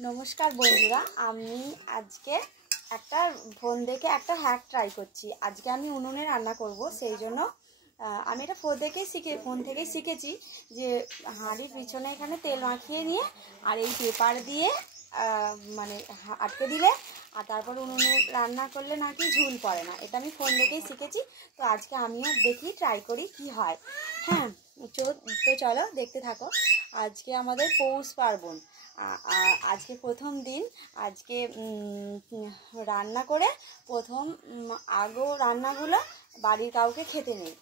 নমস্কার বন্ধুরা, আমি আজকে একটা ফোন দেখে একটা হ্যাক ট্রাই করছি। আজকে আমি উনুনে রান্না করব, সেই জন্য আমি এটা ফোন থেকেই শিখেছি যে হাঁড়ির পিছনে এখানে তেল মাখিয়ে নিয়ে আর এই পেপার দিয়ে মানে আটকে দিলে আর তারপর উনুনে রান্না করলে নাকি ঝুল পড়ে না। এটা আমি ফোন দেখেই শিখেছি, তো আজকে আমিও দেখি ট্রাই করি কি হয়। হ্যাঁ, তো চলো দেখতে থাকো। আজকে আমাদের পৌষ পার্বণ, আজকে প্রথম দিন। আজকে রান্না করে প্রথম রান্নাগুলো বাড়ির কাউকে খেতে নেই।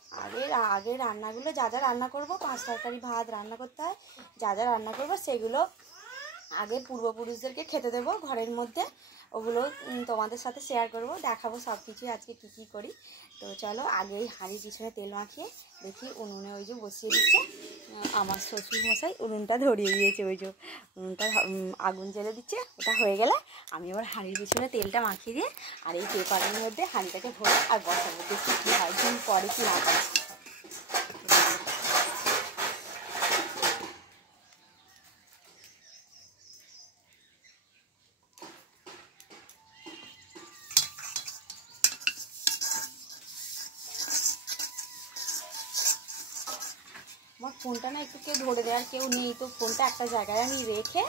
আগের রান্নাগুলো যা যা রান্না করব, 5 তরকারি ভাত রান্না করতে হয়, যা যা রান্না করব সেগুলো আগে পূর্বপুরুষদেরকে খেতে দেবো ঘরের মধ্যে। ওগুলো তোমাদের সাথে শেয়ার করব, দেখাবো সব কিছুই আজকে কী করি। তো চলো আগেই হাঁড়ির পিছনে তেল মাখিয়ে দেখি উনুনে ওই যে বসিয়ে দিচ্ছে আমার শ্বশুরমশাই। উনুনটা ধরিয়ে দিয়েছে, ওই যে উনুনটা আগুন জ্বেলে দিচ্ছে। ওটা হয়ে গেলে আমি আবার হাঁড়ির পিছনে তেলটা মাখিয়ে দিয়ে আর এই পেপারের মধ্যে হাঁড়িটাকে ভরে আর বসাবো, দেখি কী হয়, ঝুল পরে কি না পড়ে। আমার ফোনটা না একটু কেউ ধরে দেওয়ার কেউ নেই, তো ফোনটা একটা জায়গায় আমি রেখে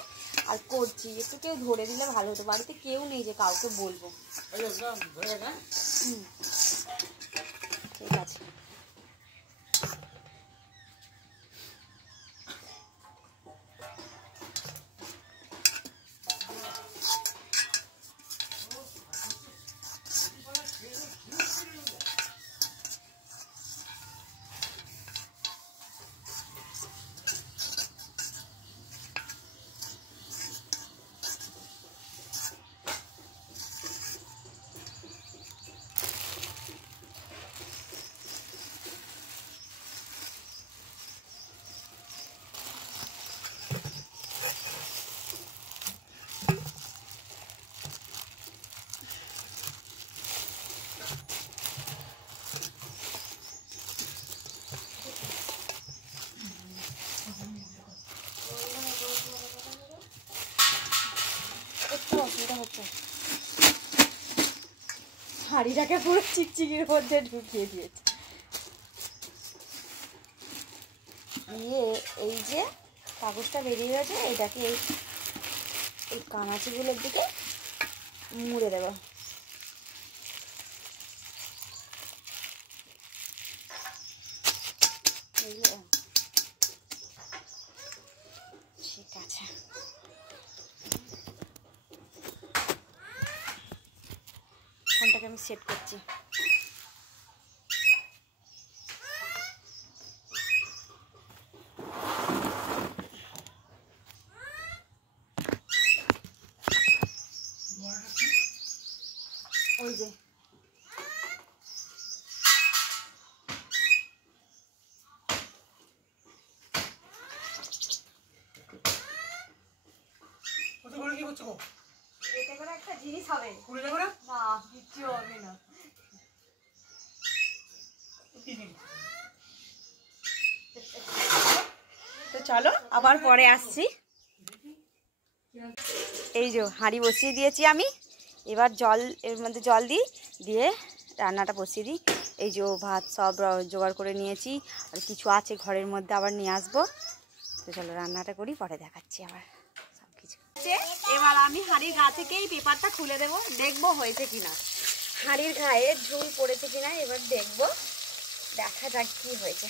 আর করছি। একটু কেউ ধরে দিলে ভালো হতো, বাড়িতে কেউ নেই যে কাউকে বলবো। ঠিক আছে। একটু অসুবিধা হচ্ছে, হাঁড়িটাকে পুরো চিকচিকির মধ্যে ঢুকিয়ে দিয়েছে। এই যে কাগজটা বেরিয়ে গেছে, এটাকে এই কানাচিগুলোর দিকে মুড়ে দেবো। ঠিক আছে, ফোনটাকে আমি সেট করছি। ওই যে এতে করে একটা জিনিস হবে না, কিচ্ছু হবে না। তো চলো আবার পরে আসছি। এই যে হাঁড়ি বসিয়ে দিয়েছি আমি, এবার এর মধ্যে জল দিয়ে রান্নাটা বসিয়ে দিই। এই যে ভাত সব জোগাড় করে নিয়েছি, আর কিছু আছে ঘরের মধ্যে আবার নিয়ে আসবো। তো চলো রান্নাটা করি, পরে দেখাচ্ছি আবার সব কিছু। এবার আমি হাঁড়ির গা থেকেই পেপারটা খুলে দেবো, দেখবো হয়েছে কিনা, হাঁড়ির গায়ে ঝুল পড়েছে কিনা। এবার দেখবো, দেখা যাক কি হয়েছে।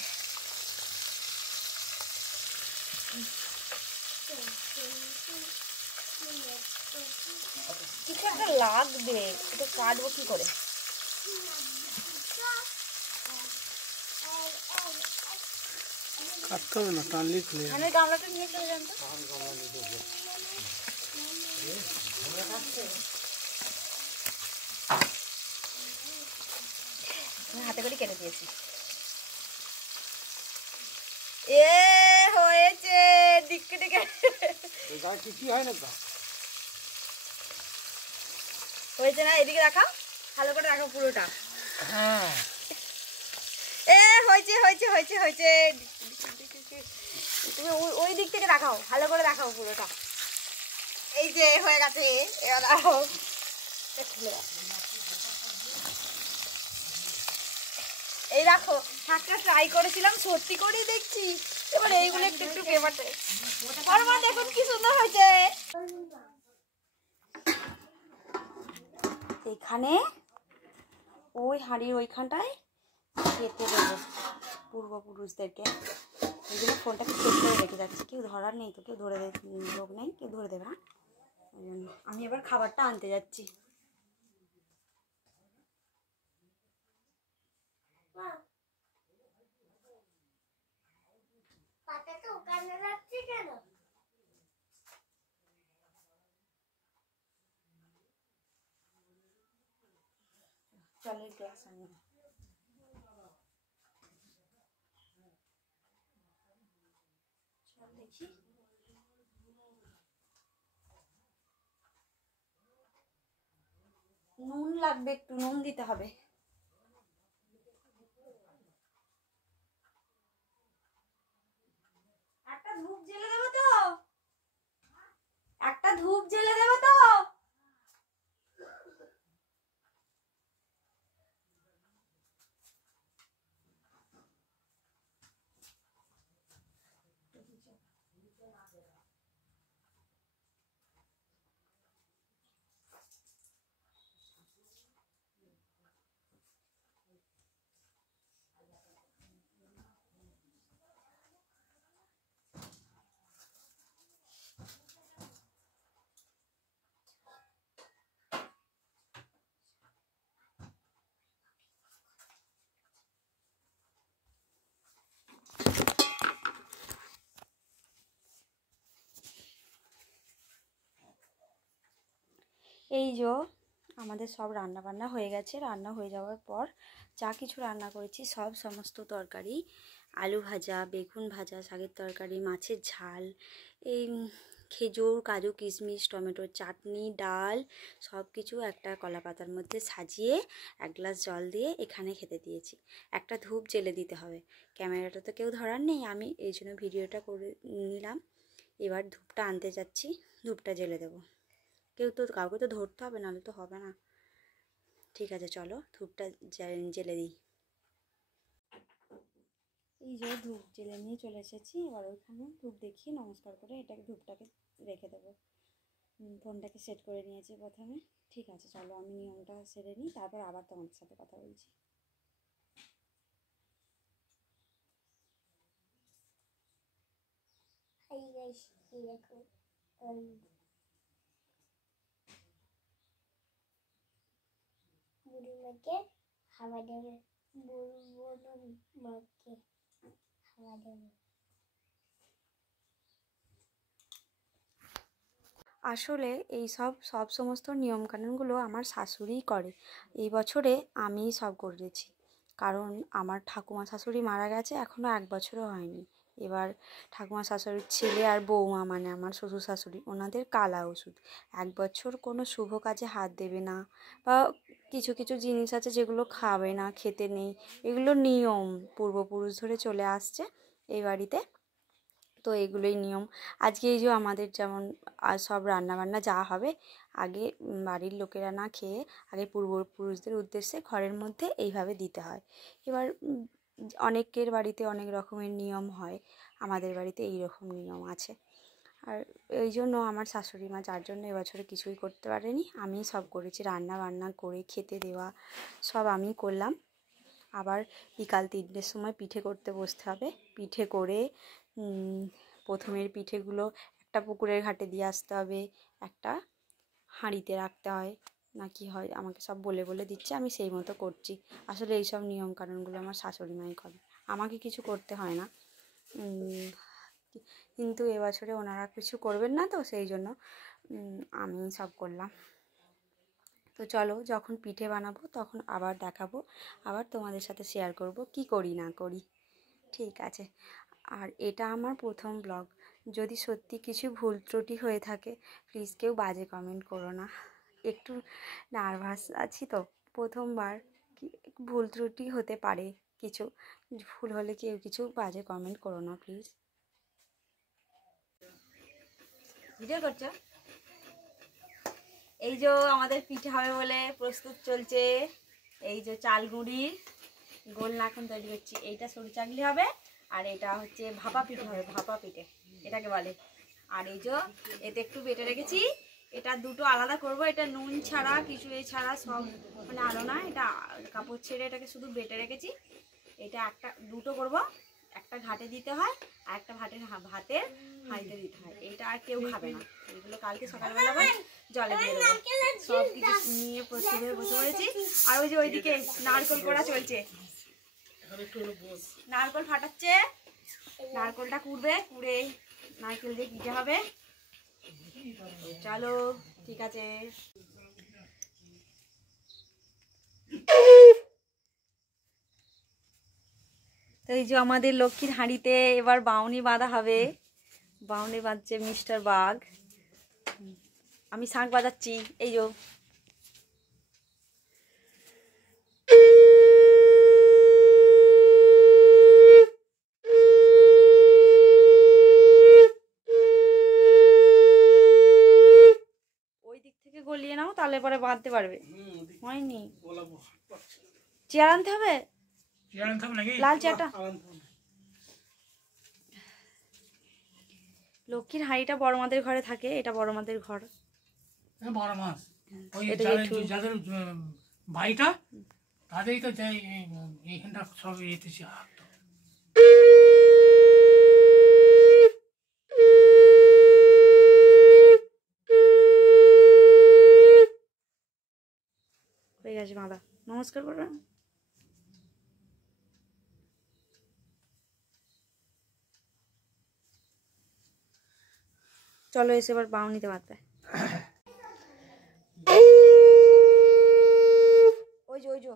কিছু একটা লাগবে, এটা কাটবো কি করে? কাটতে হবে না, টানলে খুলে যাবে। গামলাটা নিয়ে চলে যান তো। হাতে করে কেটে দিয়েছি। এ হয়েছে, দিকে দিকে কি হয় না, হয়েছে না? এদিকে রাখাও, ভালো করে রাখো পুরোটা। হ্যাঁ, এ হয়েছে হয়েছে হয়েছে হয়েছে। তুমি ওই দিক থেকে দেখাও, ভালো করে দেখাও পুরোটা। এই যে হয়ে গেছে, এবার এই দেখো একটা ট্রাই করেছিলাম, সত্যি করেই দেখছি। এবার এইগুলো একটু একটু পেপারতে দেখুন কি সুন্দর হয়েছে। এখানে ওই হাঁড়ির ওইখানটায় খেতে দেবো পূর্বপুরুষদেরকে, এই জন্য ফোনটাকে সেট করে রেখে যাচ্ছি। কেউ ধরার নেই তো, কেউ ধরে লোক নেই, কেউ ধরে দেবে না, ওই জন্য আমি এবার খাবারটা আনতে যাচ্ছি। জলের গ্লাস আনি, দেখি নুন লাগবে, একটু নুন দিতে হবে। একটা ধূপ জ্বেলে দেবো তো, একটা ধূপ জ্বেলে দেবো তো। এই যে আমাদের সব রান্না বান্না হয়ে গেছে। রান্না হয়ে যাওয়ার পর যা কিছু রান্না করেছি সমস্ত তরকারি, আলু ভাজা, বেগুন ভাজা, শাকের তরকারি, মাছের ঝাল, এই খেজুর, কাজু, কিশমিশ, টমেটোর চাটনি, ডাল, সব কিছু একটা কলা পাতার মধ্যে সাজিয়ে এক গ্লাস জল দিয়ে এখানে খেতে দিয়েছি। একটা ধূপ জ্বেলে দিতে হবে। ক্যামেরাটা তো কেউ ধরার নেই, আমি এই জন্য ভিডিওটা করে নিলাম। এবার ধূপটা আনতে যাচ্ছি, ধূপটা জ্বেলে দেবো। কাউকে তো ধরতে হবে, নাহলে তো হবে না। ঠিক আছে, চলো ধূপটা জ্বেলে দিই। এই যে ধূপ জ্বেলে নিয়ে চলে এসেছি। এবার ওইখানে ধূপ দেখিয়ে নমস্কার করে এটাকে ধূপটাকে রেখে দেবো। ফোনটাকে সেট করে নিয়েছি প্রথমে। ঠিক আছে, চলো আমি নিয়মটা সেরে নিই, তারপর আবার তোমাদের সাথে কথা বলছি। বুড়ি মাকে হাওয়া দেবে, বুড়ো মাকে হাওয়া দেবে। আসলে এই সব সমস্ত নিয়মকানুনগুলো আমার শাশুড়িই করে। এই বছরে আমিই সব করেছি, কারণ আমার ঠাকুমা শাশুড়ি মারা গেছে, এখনও 1 বছরও হয়নি। এবার ঠাকুমা শাশুড়ির ছেলে আর বৌমা, মানে আমার শ্বশুর শাশুড়ি, ওনাদের কালা ওষুধ। 1 বছর কোনো শুভ কাজে হাত দেবে না, বা কিছু কিছু জিনিস আছে যেগুলো খাবে না, খেতে নেই। এগুলো নিয়ম পূর্বপুরুষ ধরে চলে আসছে এই বাড়িতে। তো এগুলোই নিয়ম। আজকে এই যে আমাদের যেমন সব রান্নাবান্না যা হবে, আগে বাড়ির লোকেরা না খেয়ে আগে পূর্বপুরুষদের উদ্দেশ্যে ঘরের মধ্যে এইভাবে দিতে হয়। এবার অনেকের বাড়িতে অনেক রকমের নিয়ম হয়, আমাদের বাড়িতে এই রকম নিয়ম আছে। আর এই জন্য আমার শাশুড়ি মা, যার জন্য এবছরে কিছুই করতে পারেনি, আমিই সব করেছি। রান্না বান্না করে খেতে দেওয়া সব আমিই করলাম। আবার বিকাল 3টের সময় পিঠে করতে বসতে হবে। পিঠে করে প্রথমের পিঠেগুলো একটা পুকুরের ঘাটে দিয়ে আসতে হবে, একটা হাঁড়িতে রাখতে হয়, না কি হয় আমাকে সব বলে বলে দিচ্ছে, আমি সেই মতো করছি। আসলে এইসব নিয়মকানুনগুলো আমার শাশুড়ি মাই করে, আমাকে কিছু করতে হয় না। কিন্তু এবছরে ওনারা কিছু করবেন না, তো সেই জন্য আমি সব করলাম। তো চলো, যখন পিঠে বানাবো তখন আবার দেখাবো, আবার তোমাদের সাথে শেয়ার করব কি করি না করি। ঠিক আছে। আর এটা আমার প্রথম ব্লগ, যদি সত্যি কিছু ভুল ত্রুটি হয়ে থাকে প্লিজ কেউ বাজে কমেন্ট করো না। একটু নার্ভাস আছি তো, প্রথমবার, ভুল ত্রুটি হতে পারে, কিছু ভুল হলে কেউ কিছু বাজে কমেন্ট করো না প্লিজ। ভিডিও করছো? এই যে আমাদের পিঠে হবে বলে প্রস্তুত চলছে। এই যে চাল গুঁড়ির গোল নাখন তৈরি করছি। এইটা সরু চাকলি হবে আর এটা হচ্ছে ভাপা পিঠে হবে, ভাপা পিঠে এটাকে বলে। আর এই যে এতে একটু বেটে রেখেছি, এটা দুটো আলাদা করব। এটা নুন ছাড়া কিছু এই ছাড়া সব মানে আলো না, এটা কাপড় ছেড়ে এটাকে শুধু বেটে রেখেছি। এটা একটা দুটো করব, একটা ঘাটে দিতে হয় আর একটা ভাতের হাঁড়িতে দিতে হয়। এটা আর কেউ খাবে না, এগুলো কালকে সকালবেলা আবার জলে দিয়ে দেবো। সব কিছু নিয়ে প্রস্তুত হয়ে বসে পড়েছি। আর ওই যে ওইদিকে নারকল করা চলছে, নারকল ফাটাচ্ছে, নারকলটা কুড়বে, কুড়ে নারকেল দিয়ে পিঠে হবে। চলো ঠিক আছে। তো এই যে আমাদের লক্ষ্মীর হাঁড়িতে এবার বাউনি বাঁধা হবে। বাউনি বাঁধছে মিস্টার বাঘ, আমি শাঁখ বাজাচ্ছি। এই যে ওই দিক থেকে গলিয়ে নাও, তাহলে পরে বাঁধতে পারবে। হয়নি, চেয়ার আনতে হবে, লাল চেয়ারটা। লক্ষ্মীর হাঁড়িটা বড় মাদের ঘরে থাকে, এটা বড় মাদের ঘর। বড় মাছ ওই এটা যাদের বাড়িটা তাদেরই তো যাই এইখানটা সব এতেছি। হয়ে গেছে বাঁধা, নমস্কার করবে। চলো এসে এবার বাউনিতে বাঁধবে। ওই যে ওই যে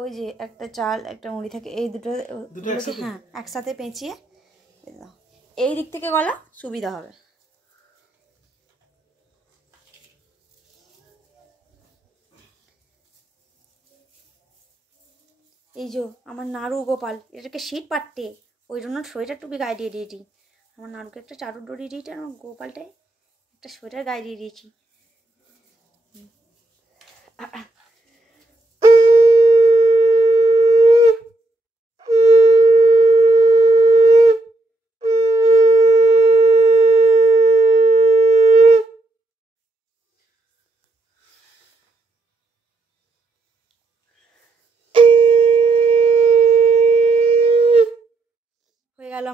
ওই যে একটা চাল একটা মুড়ি থাকে, এই দুটো হ্যাঁ একসাথে পেঁচিয়ে দাও। এই দিক থেকে গলা সুবিধা হবে। এই যে আমার নাড়ু গোপাল, এটাকে শীত পাট্টে, ওই জন্য সোয়েটার টুপি গায়ে দিয়ে দিয়েছি। আমার নাড়ুকে একটা চাদর ডরিয়ে দিয়েছি, আর আমার গোপালটাই একটা সোয়েটার গায়ে দিয়ে দিয়েছি।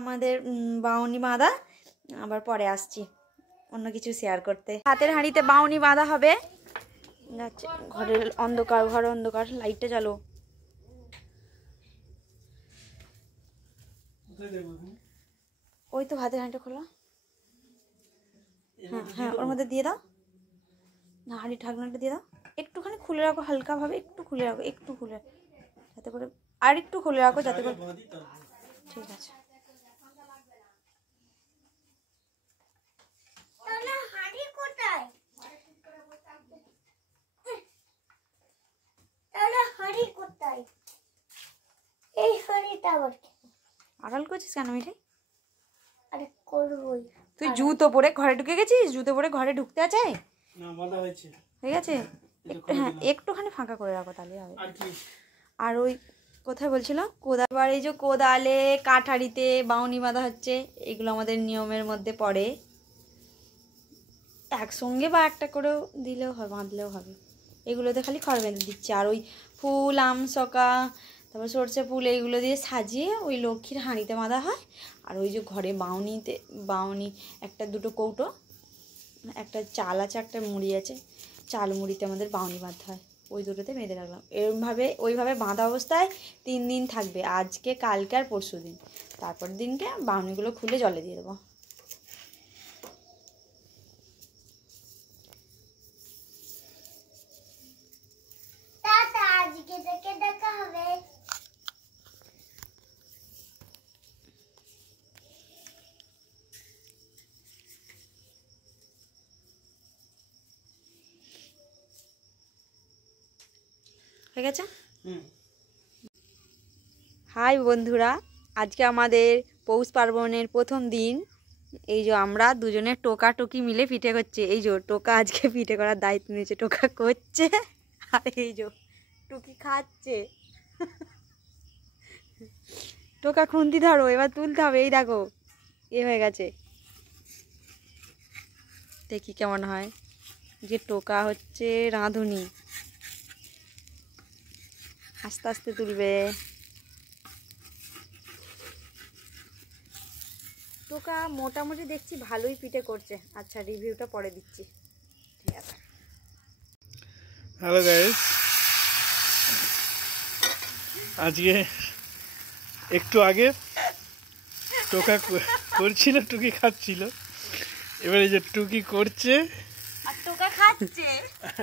আমাদের বাউনি বাঁধা, আবার পরে আসছি অন্য কিছু শেয়ার করতে। হাতের হাঁড়িতে বাউনি বাঁধা হবে। ঘরের অন্ধকার, ঘর অন্ধকার, লাইটটা চালো। ওই তো হাতের হাঁড়িটা খোলা, হ্যাঁ হ্যাঁ ওর মধ্যে দিয়ে দাও না, হাঁড়ি ঢাকনাটা দিয়ে দাও। একটুখানি খুলে রাখো, হালকা ভাবে একটু খুলে রাখো, একটু খুলে, যাতে করে আর একটু খুলে রাখো যাতে করে। ঠিক আছে। আড়াল করছিস কেন মিঠাই? আরে করবই। তুই জুতো পরে ঘরে ঢুকে গেছিস? জুতো পরে ঘরে ঢুকতে আছে? না বাঁধা হয়েছে, হয়ে গেছে। হ্যাঁ একটুখানি ফাঁকা করে রাখো তাহলে হবে। আর ওই কোথায় বলছিল, কোদাল। এবার এই যে কোদালে কাঠারিতে বাউনি বাঁধা হচ্ছে, এগুলো আমাদের নিয়মের মধ্যে পড়ে। একসঙ্গে বা একটা করেও দিলেও হয়, বাঁধলেও হবে। এগুলোতে খালি খড় বেঁধে দিচ্ছে। আর ওই ফুল, আমসকা, তারপর সর্ষে ফুল, এইগুলো দিয়ে সাজিয়ে ওই লক্ষ্মীর হাঁড়িতে বাঁধা হয়। আর ওই যে ঘরে বাউনি একটা দুটো কৌটো, একটা চাল আছে, একটা মুড়ি আছে, চাল মুড়িতে আমাদের বাউনি বাঁধতে হয়। ওই দুটোতে বেঁধে রাখলাম। ওইভাবে বাঁধা অবস্থায় 3 দিন থাকবে, আজকে কালকে আর পরশু দিন। তারপর দিনকে বাউনিগুলো খুলে জলে দিয়ে দেবো। দেখা হবে। হয়ে গেছে। হাই বন্ধুরা, আজকে আমাদের পৌষ পার্বণের প্রথম দিন। এই যে আমরা দুজনে টোকা টুকি মিলে পিঠে করছি। এই যে টোকা আজকে পিঠে করার দায়িত্ব নিয়েছে, টোকা করছে আর এই যে টুকি খাচ্ছে। টোকা খুন্তি ধরো, এবার তুলতে হবে। এই দেখো এ হয়ে গেছে, দেখি কেমন হয়। যে টোকা হচ্ছে রাঁধুনি, আস্তে আস্তে তুলবে। টোকা মোটামুটি দেখছি ভালোই পিঠে করছে। আচ্ছা রিভিউটা পরে দিচ্ছি, ঠিক আছে। হ্যালো গাইস, আজকে একটু আগে টোকা করছিল, টুকি খাচ্ছিল। এবার এই যে টুকি করছে আর টোকা খাচ্ছে।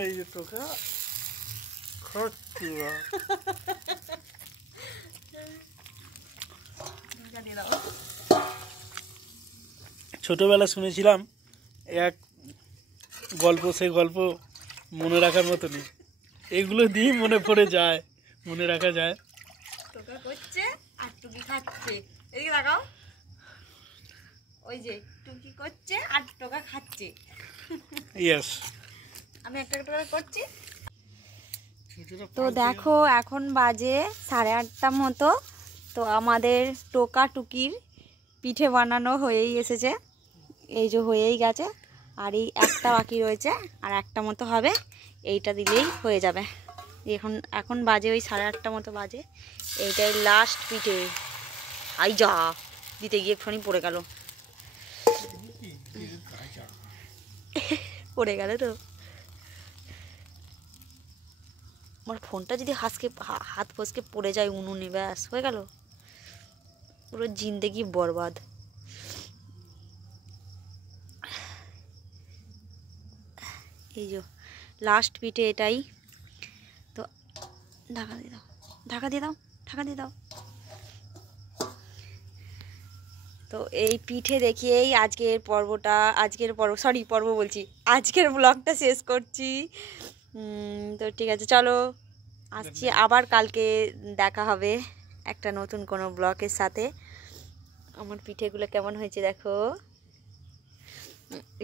এই যে টোকা খাচ্ছে। ছোটবেলা শুনেছিলাম এক গল্প, সেই গল্প মনে রাখার মতো নেই, এগুলো দিয়ে মনে পড়ে যায়, মনে রাখা যায়। টোকা করছে আর টুকি খাচ্ছে। এদিকে লাগাও, ওই যে টুকি করছে আর টোকা খাচ্ছে। ইয়েস, আমি একটা একটা করে করছি। তো দেখো এখন বাজে 8:30 মতো। তো আমাদের টোকা টুকির পিঠে বানানো হয়েই এসেছে, এই যে হয়েই গেছে। আর এই একটা বাকি রয়েছে, আর একটা মতো হবে, এইটা দিলেই হয়ে যাবে। এখন বাজে ওই 8:30 মতো বাজে। এইটাই লাস্ট পিঠে। আই যা দিতে গিয়ে একটুখানি পড়ে গেল, পড়ে গেল তো। আমার ফোনটা যদি হাত ফসকে পড়ে যায় উনুনে, ব্যাস হয়ে গেল, পুরো জিন্দেগি বরবাদ। এই যে লাস্ট পিঠে এটাই। তো ঢাকা দিয়ে দাও, ঢাকা দিয়ে দাও, ঢাকা দিয়ে দাও। তো এই পিঠে দেখিয়েই আজকের আজকের ব্লগটা শেষ করছি। তো ঠিক আছে, চলো আসছি আবার কালকে, দেখা হবে একটা নতুন কোনো ব্লগের সাথে। আমার পিঠেগুলো কেমন হয়েছে দেখো।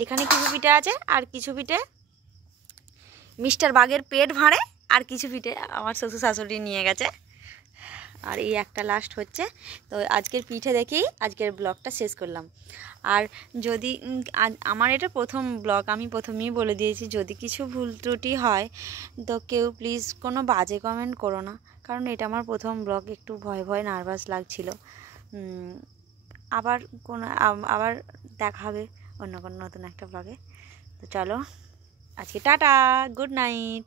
এখানে কিছু পিঠে আছে, আর কিছু পিঠে মিস্টার বাগের পেট ভাঁড়ে, আর কিছু পিঠে আমার শ্বশুর শাশুড়ি নিয়ে গেছে। আর এই একটা লাস্ট হচ্ছে। তো আজকের পিঠে দেখেই আজকের ব্লগটা শেষ করলাম। আর যদি আমার এটা প্রথম ব্লগ, আমি প্রথমেই বলে দিয়েছি, যদি কিছু ভুল ত্রুটি হয় তো কেউ প্লিজ কোনো বাজে কমেন্ট করো না, কারণ এটা আমার প্রথম ব্লগ, একটু ভয় ভয় নার্ভাস লাগছিল। আবার দেখা হবে অন্য কোনো নতুন একটা ব্লগে। তো চলো আজকে টাটা, গুড নাইট।